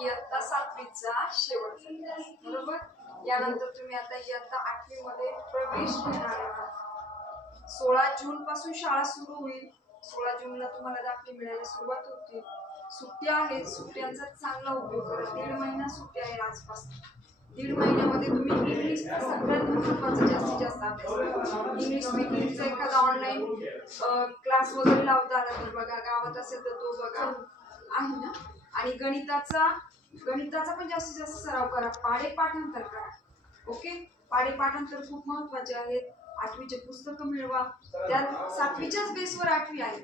इयत्ता 7वीचा शेवटचा बरोबर. यानंतर तुम्ही आता इयत्ता 8वी मध्ये प्रवेश घेणार आहात. 16 जून पासून शाळा सुरू होईल. 16 जूनला तुम्हाला दाखले मिळायला सुरुवात होतील. सुट्ट्या आहेत, सुट्ट्यांचा चांगला उपयोग करा. 1.5 महिना सुट्ट्या आहे आजपासून. 1.5 महिन्यामध्ये तुम्ही इंग्लिशचा सगळ्यात महत्त्वाचा जास्तीत जास्त अभ्यास. इंग्लिश स्पीकिंगचा एखादा ऑनलाईन क्लास वगैरे लावता आला तर बघा, गावात असेल तर तो बघा, आहे ना. आणि गणिताचा पण जास्तीत जास्त सराव करा. पाढे पाठांतर करा. ओके, पाढे पाठांतर खूप महत्त्वाचे आहेत. 8वीचे पुस्तकं मिळवा. त्यात 7वीच्याच बेसवर 8वी आहे,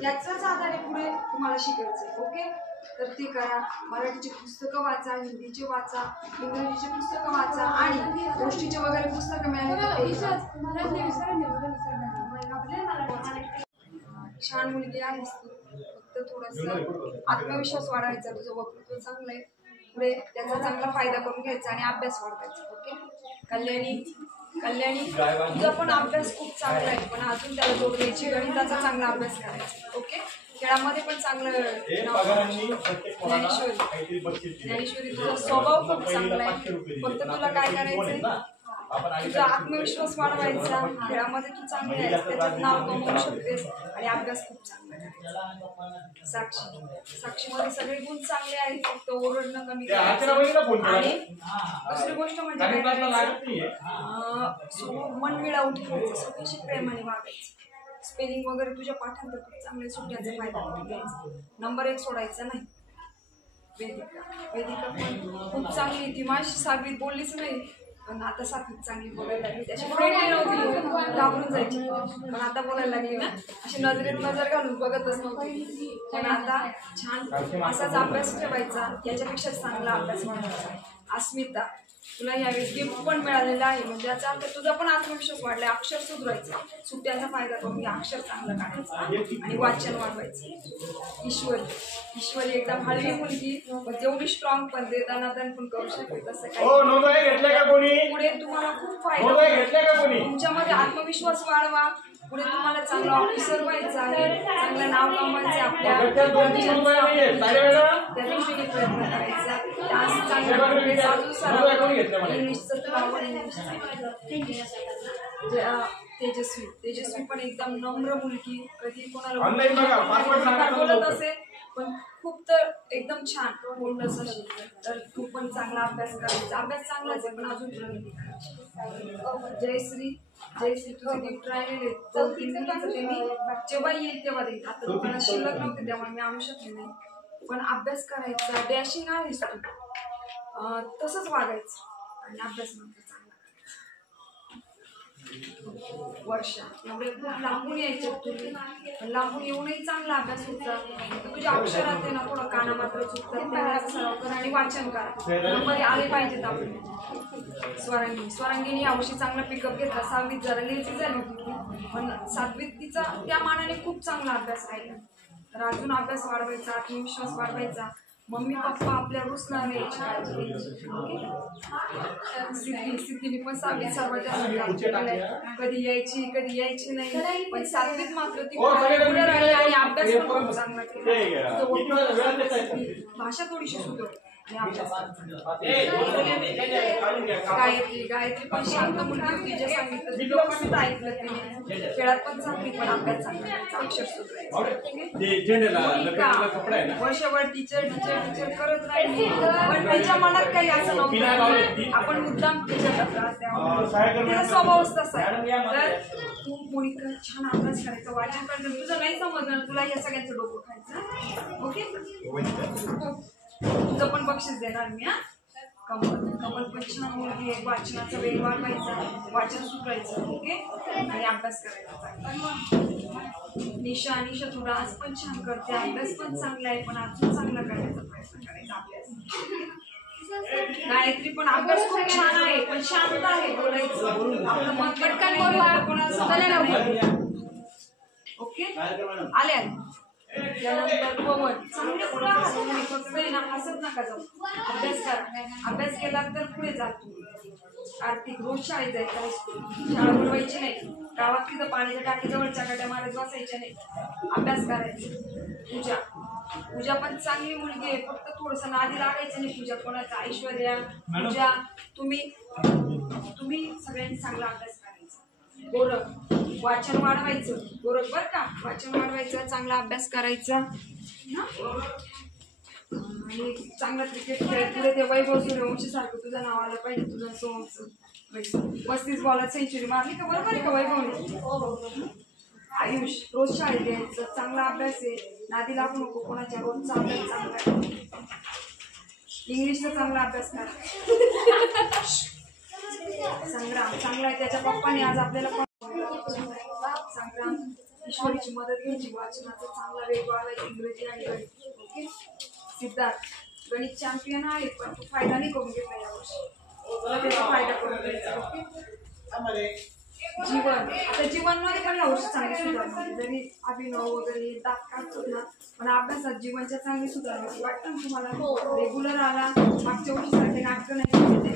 त्याचाच आधारे पुढे तुम्हाला शिकायचं. ओके, तर ते करा. मराठीचे पुस्तकं वाचा, हिंदीचे वाचा, इंग्रजीचे पुस्तकं वाचा आणि गोष्टीचे वगैरे पुस्तकं मिळाली. छान मुलगी आहेस तू, फक्त थोडंसं आत्मविश्वास वाढवायचा. तुझं वक्तृत्व चांगलं आहे, पुढे त्याचा चांगला फायदा करून घ्यायचा आणि अभ्यास वाढवायचा. ओके कल्याणी तुझा पण अभ्यास खूप चांगला आहे, पण अजून त्याला जोड द्यायची. गणिताचा चांगला अभ्यास करायचा. ओके, खेळामध्ये पण चांगलं. ज्ञानेश्वरी तुझा स्वभाव खूप चांगला आहे, फक्त तुला काय करायचंय, तुझा आत्मविश्वास वाढवायचा. खेळामध्ये तू चांगली आहेस, त्याच्यात नाव कमवू शकतेस आणि अभ्यास खूप चांगला करायचा. साक्षीमध्ये सगळे गुण चांगले आहेत, फक्त ओरडणं कमी करायचं. आणि दुसरी गोष्ट म्हणजे काय करायचं, मन मिळावून ठेवायचं, स्वतःशी प्रेमाने वागायचं. स्पेलिंग वगैरे तुझ्या पाठांतर खूप चांगले, सुट्ट्याचा फायदा करून घ्यायचा. नंबर 1 सोडायचा नाही. वेदिका पण खूप चांगली, ती माझी 7वीत बोललीच नाही, पण आता 7वीत चांगली बोलायला लागली. त्याची फ्रेंड नव्हती, घाबरून जायची, पण आता बोलायला लागली ना. अशी नजरेत नजर घालून बघतच नव्हती, पण आता छान. असाच अभ्यास ठेवायचा, याच्यापेक्षा चांगला अभ्यास वाढवायचा. अस्मिता, तुला यावेळेस गिफ्ट पण मिळालेला आहे, म्हणजे याचा अर्थ तुझा पण आत्मविश्वास वाढलाय. अक्षर सुधारायचा, सुट्ट्यांचा फायदा करून घ्या, अक्षर चांगलं काढायचं आणि वाचन वाढवायचं. ईश्वरी एकदम हलवी मुलगी, जेवढी स्ट्रॉंग पण दे, दनादन पण करू शकते. तसं काही पुढे तुम्हाला खूप फायदा. तुमच्यामध्ये आत्मविश्वास वाढवा. पुढे तुम्हाला चांगला ऑफिसर व्हायचं आहे, चांगलं नाव कमवायचं आपल्या. त्या दृष्टीने प्रयत्न करायचा. डान्स चांगला, इंग्लिशचं तुला आवड, तेजस्वी पण एकदम नम्र मुलगी, कधी कोणाला बोलत असेल पण खूप तर एकदम छान बोलत असेल तर तू पण चांगला अभ्यास करायचा. अभ्यास चांगलाच आहे, पण अजून प्रगती करायची. जयश्री तुझे गिफ्ट राहिलेले 2-3 दिवसाचं, ते मी जेव्हा येईल तेव्हा देईल. आता तुम्हाला शिल्लक नव्हते त्यामुळे मी आणू शकले नाही, पण अभ्यास करायचा. डॅशिंग आहेस तू, तसंच वागायचं आणि अभ्यास नंतर चांगला करायचा. वर्षा, एवढे खूप लांबून यायचे तुम्ही, पण लांबून येऊनही चांगला अभ्यास होता. तुझ्या अक्षरात आहे ना थोडं काना मात्र चुकतात, त्याचा सराव कर आणि वाचन करा. नंबर आले पाहिजेत आपले. स्वरांगीने यावर्षी चांगला पिकअप घेतला. 6वीत जरा लेझी झाली होती, पण 7वीत तिचा त्या मानाने खूप चांगला अभ्यास राहिला. तर अजून अभ्यास वाढवायचा, आत्मविश्वास वाढवायचा. मम्मी पप्पा आपल्या रुसणार यायची काळजी घ्यायची. ओके, सिद्धीने पण 7वीत सर्वात जास्त, कधी यायची नाही, पण 7वीत मात्र ती पुढे राहिली आणि अभ्यास पण खूप चांगला केला. भाषा थोडीशी सुधारली आणि अभ्यास. गायत्री पण शांत मुलगी होती, जे सांगितलं तिला पण ऐकलं तिने. खेळात पण चांगली, पण अभ्यास चांगला, अक्षर सुधारायचं. वर्षभर टीचर करत राहिली, पण तिच्या मनात काही असं नव्हतं. आपण मुद्दाम टीचरला त्रास द्यावा, तिचा स्वभावच तसा आहे. तर तू मोनिका छान अभ्यास करायचा, वाचन करायचं. तुझं नाही समजलं, तुला या सगळ्यांचं डोकं खायचं. ओके, तुझं पण बक्षीस देणार मी. कमल पण छान मुलगी आहे, वाचनाचा वेग वाढवायचा, वाचन सुधारायचं. ओके, आणि अभ्यास करायचा. निशा तू डान्स पण छान करते, अभ्यास पण चांगला आहे, पण अजून चांगला करण्याचा प्रयत्न करायचा अभ्यास. गायत्री पण अभ्यास खूप छान आहे, पण शांत आहे, बोलायचं आपलं मत पटकन बोलवा, कोणाला. ओके, आले त्यानंतर पवन चांगले मुलं फक्त ना हसत नका जाऊ, अभ्यास करा. अभ्यास केला तर पुढे जा तुम्ही. आर्थिक रोज शाळेत जायचं, हायस्कूल शाळा बुडवायची नाही. गावात तिथं पाण्याच्या टाकीजवळ चकाट्या मारत बसायच्या नाही, अभ्यास करायचा. पूजा पण चांगली मुलगी आहे, फक्त थोडस नादी लागायचं नाही. पूजा कोणाचा, ऐश्वर्या, पूजा, तुम्ही सगळ्यांनी चांगला अभ्यास करायचा. गोरख वाचन वाढवायचं, गोरख बर का, वाचन वाढवायचं, चांगला अभ्यास करायचा आणि चांगला क्रिकेट खेळ. पुढे ते वैभव सूर्यवंशी सारखं तुझं नाव आलं पाहिजे. तुझं सोमचं 35 बॉलात सेंचुरी मारली का, बरोबर आहे का वैभवने? आयुष रोज शाळेत यायचं, चांगला अभ्यास आहे, नादी लागू नको कोणाच्या, रोजचा अभ्यास चांगला. इंग्लिशचा चांगला अभ्यास करा. संग्राम चांगला आहे, त्याच्या पप्पाने आज आपल्याला संग्राम ईश्वरीची मदत घ्यायची, वाचनाचा चांगला वेग वाढवायचा, इंग्रजी आणि गणित. ओके. सिद्धार्थ गणित चॅम्पियन आहे, पण तू फायदा नाही करून घेतला यावर्षी, तुला त्याचा फायदा करून घ्यायचा. ओके. जीवन, आता जीवनमध्ये पण यावर्षी चांगली सुधारणा, जरी अभिनव वगैरे दात काढतो ना, पण अभ्यासात जीवनच्या चांगली सुधारणा वाटतं ना तुम्हाला. रेग्युलर आला, मागच्या वर्षीसारखे नाटकं नाही,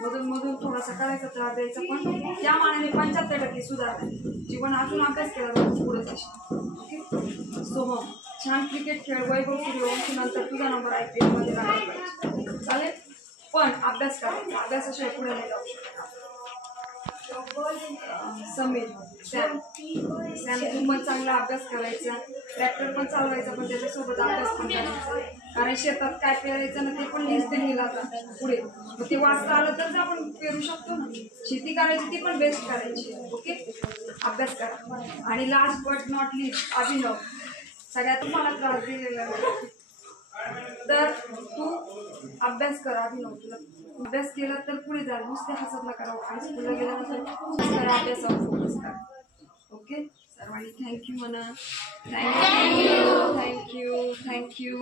मधून मधून थोडासा करायचा त्रास द्यायचा, पण त्या मानाने 75% सुधारणा. जीवन अजून अभ्यास केला जातो पुढे. ओके. सोहम छान क्रिकेट खेळ, वैभव सूर्यवंशी नंतर तुझा नंबर IPL मध्ये लागला पाहिजे, चालेल, पण अभ्यास करायचा, अभ्यासाशिवाय पुढे नाही जाऊ शकत. समीर सॅम तू पण चांगला अभ्यास करायचा, ट्रॅक्टर पण चालवायचा, पण त्याच्यासोबत अभ्यास पण करायचा, कारण शेतात काय पेरायचं ना ते पण लिस्ट लिहिला जातं पुढे, मग ते वाचता आलं तर आपण पेरू शकतो ना. शेती करायची ती पण बेस्ट करायची. ओके. अभ्यास करा. आणि लास्ट बट नॉट लिस्ट अभिनव, सगळ्यात तुम्हाला त्रास दिलेला तर तू अभ्यास कर. अभिनव तुला अभ्यास केला तर पुढे जा, नुसते हसत नका राहू. हायस्कूलला गेल्यानंतर अभ्यासावर फोकस करा. ओके. सर्वांनी थँक्यू म्हणा. थँक्यू.